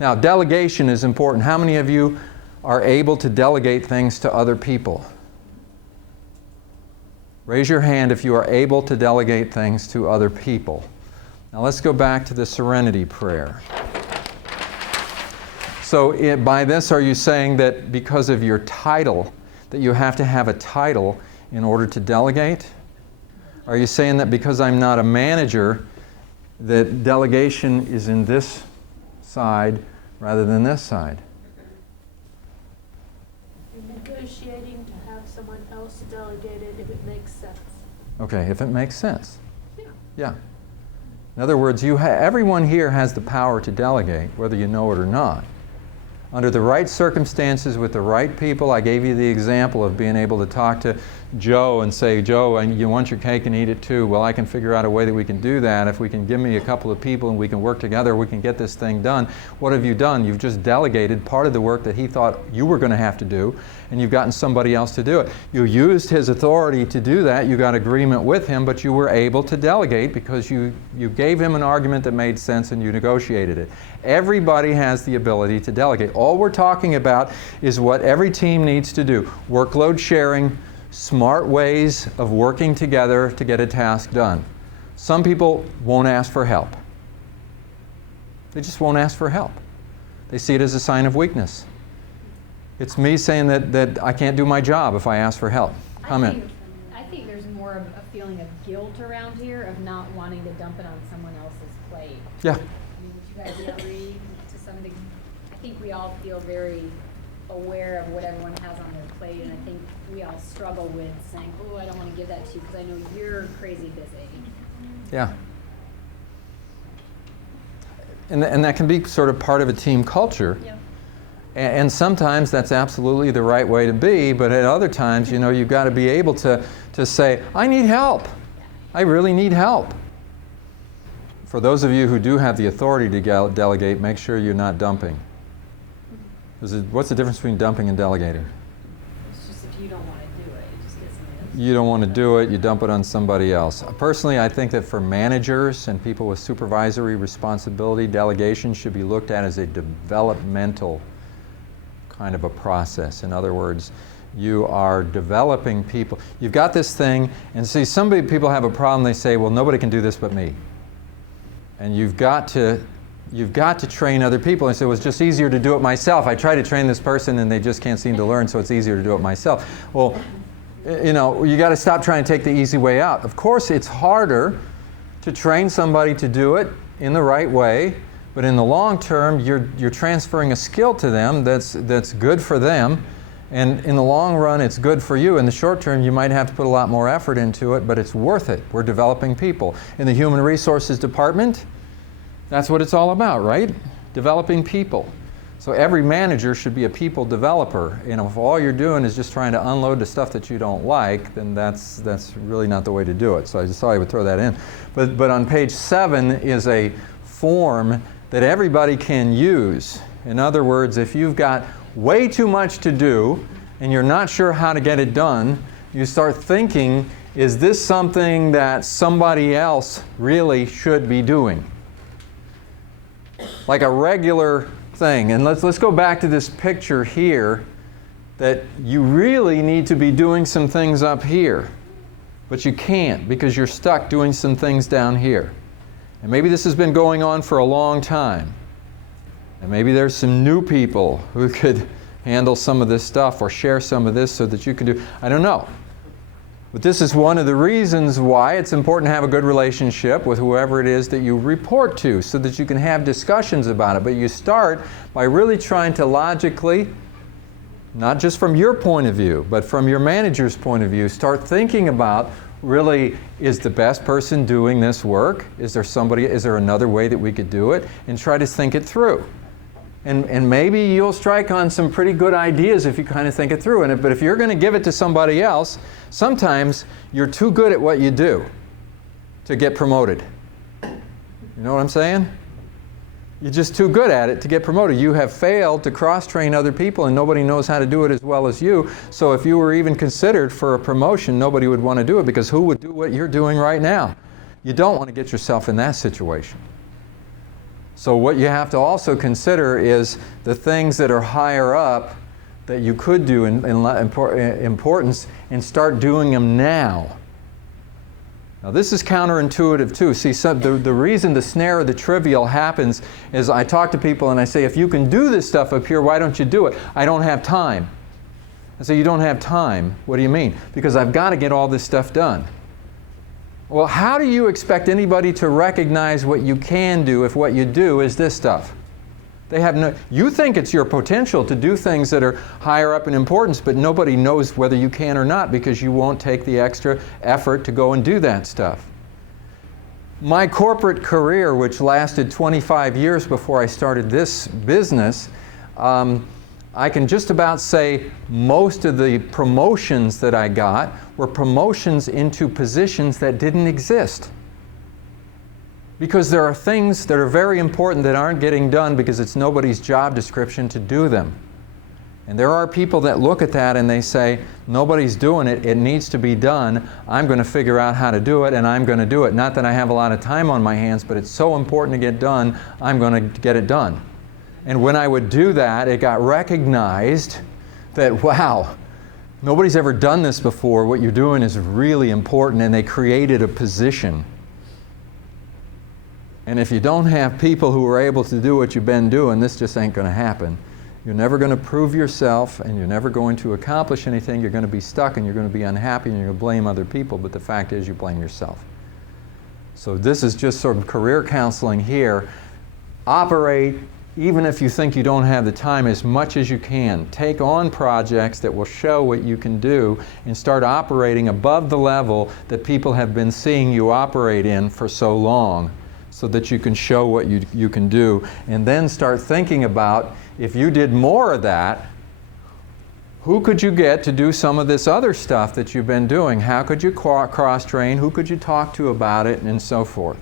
Now, delegation is important. How many of you are able to delegate things to other people? Raise your hand if you are able to delegate things to other people. Now let's go back to the serenity prayer. So by this, are you saying that because of your title, that you have to have a title in order to delegate? Are you saying that because I'm not a manager, that delegation is in this side rather than this side? You're negotiating to have someone else delegate it if it makes sense. Okay, if it makes sense. Yeah. Yeah. In other words, everyone here has the power to delegate, whether you know it or not. Under the right circumstances with the right people, I gave you the example of being able to talk to Joe and say, Joe, you want your cake and eat it too. Well, I can figure out a way that we can do that. If we can give me a couple of people and we can work together, we can get this thing done. What have you done? You've just delegated part of the work that he thought you were going to have to do, and you've gotten somebody else to do it. You used his authority to do that. You got agreement with him, but you were able to delegate because you gave him an argument that made sense and you negotiated it. Everybody has the ability to delegate. All we're talking about is what every team needs to do. Workload sharing, smart ways of working together to get a task done. Some people won't ask for help. They just won't ask for help. They see it as a sign of weakness. It's me saying that I can't do my job if I ask for help. Comment. I think there's more of a feeling of guilt around here of not wanting to dump it on someone else's plate. Yeah. I mean, would you guys agree to some degree? I think we all feel very aware of what everyone has on their plate, and I think we all struggle with saying, oh, I don't want to give that to you because I know you're crazy busy. Yeah. And that can be sort of part of a team culture. Yeah. And sometimes that's absolutely the right way to be, but at other times, you've got to be able to say, I need help. I really need help. For those of you who do have the authority to delegate, make sure you're not dumping. What's the difference between dumping and delegating? It's just if you don't want to do it, you just get somebody else. You don't want to do it, you dump it on somebody else. Personally, I think that for managers and people with supervisory responsibility, delegation should be looked at as a developmental kind of a process. In other words, you are developing people. You've got this thing, and see, people have a problem, they say, well, nobody can do this but me. And you've got to train other people. And say, well, it's just easier to do it myself. I try to train this person and they just can't seem to learn, so it's easier to do it myself. Well, you got to stop trying to take the easy way out. Of course, it's harder to train somebody to do it in the right way, but in the long term, you're transferring a skill to them that's good for them, and in the long run, it's good for you. In the short term, you might have to put a lot more effort into it, but it's worth it. We're developing people. In the Human Resources Department, that's what it's all about, right? Developing people. So every manager should be a people developer. If all you're doing is just trying to unload the stuff that you don't like, then that's really not the way to do it. So I just thought I would throw that in. But on page 7 is a form that everybody can use. In other words, if you've got way too much to do and you're not sure how to get it done, you start thinking, is this something that somebody else really should be doing? Like a regular thing. And let's go back to this picture here, that you really need to be doing some things up here, but you can't because you're stuck doing some things down here. And maybe this has been going on for a long time. And maybe there's some new people who could handle some of this stuff or share some of this so that you can do, I don't know. But this is one of the reasons why it's important to have a good relationship with whoever it is that you report to so that you can have discussions about it. But you start by really trying to logically, not just from your point of view, but from your manager's point of view, start thinking about, really, is the best person doing this work? Is there another way that we could do it? And try to think it through. And maybe you'll strike on some pretty good ideas if you kind of think it through. But if you're going to give it to somebody else, sometimes you're too good at what you do to get promoted. You know what I'm saying? You're just too good at it to get promoted. You have failed to cross-train other people, and nobody knows how to do it as well as you. So if you were even considered for a promotion, nobody would want to do it, because who would do what you're doing right now? You don't want to get yourself in that situation. So what you have to also consider is the things that are higher up that you could do in importance, and start doing them now. Now this is counterintuitive too. See, the reason the snare of the trivial happens is I talk to people and I say, if you can do this stuff up here, why don't you do it? I don't have time. I say, you don't have time? What do you mean? Because I've got to get all this stuff done. Well, how do you expect anybody to recognize what you can do if what you do is this stuff? They have no, you think it's your potential to do things that are higher up in importance, but nobody knows whether you can or not because you won't take the extra effort to go and do that stuff. My corporate career, which lasted 25 years before I started this business, I can just about say most of the promotions that I got were promotions into positions that didn't exist. Because there are things that are very important that aren't getting done because it's nobody's job description to do them. And there are people that look at that and they say, nobody's doing it, it needs to be done, I'm going to figure out how to do it and I'm going to do it. Not that I have a lot of time on my hands, but it's so important to get done, I'm going to get it done. And when I would do that, it got recognized that, wow, nobody's ever done this before, what you're doing is really important, and they created a position. And if you don't have people who are able to do what you've been doing, this just ain't going to happen. You're never going to prove yourself, and you're never going to accomplish anything. You're going to be stuck, and you're going to be unhappy, and you're going to blame other people, but the fact is you blame yourself. So this is just sort of career counseling here. Operate, even if you think you don't have the time, as much as you can. Take on projects that will show what you can do, and start operating above the level that people have been seeing you operate in for so long, so that you can show what you can do. And then start thinking about, if you did more of that, who could you get to do some of this other stuff that you've been doing? How could you cross-train? Who could you talk to about it? And so forth.